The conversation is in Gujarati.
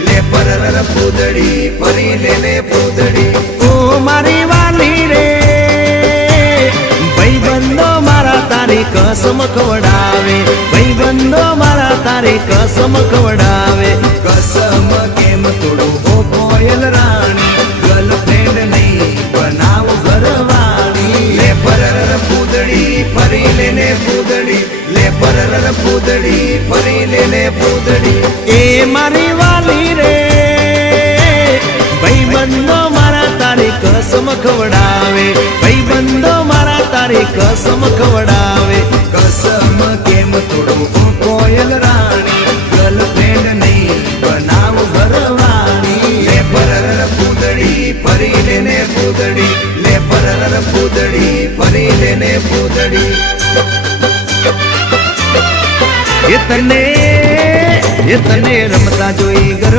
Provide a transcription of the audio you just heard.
લે પરર પૂદડી ફરી લેને પૂદડી ઓ મારી વાલી રે ભાઈબંધો મારા તારી કસમ ખવડાવે ભાઈબંધો મારા તારી કસમ ખવડાવે કસમ કેમ તોડું હો કોયલ રાણી ગર્લફ્રેન્ડ નહીં બનાવ ઘરવાળી લે પરર પૂદડી ફરી લેને પૂદડી લે પરર પૂદડી ફરી લેને પૂદડી એ મારી વાલી રે ભાઈબંધો મારા તારી કસમ ખવડાવે ભાઈબંધો મારા તારી કસમ ખવડાવે કસમ કેમ તોડું હો કોયલ રાણી ગર્લફ્રેન્ડ નહીં બનાવ ઘરવાળી લે પરર પૂદડી ફરી લેને પૂદડી લે પરર પૂદડી ફરી લેને પૂદડી એ તને રમતા જોઈ ગર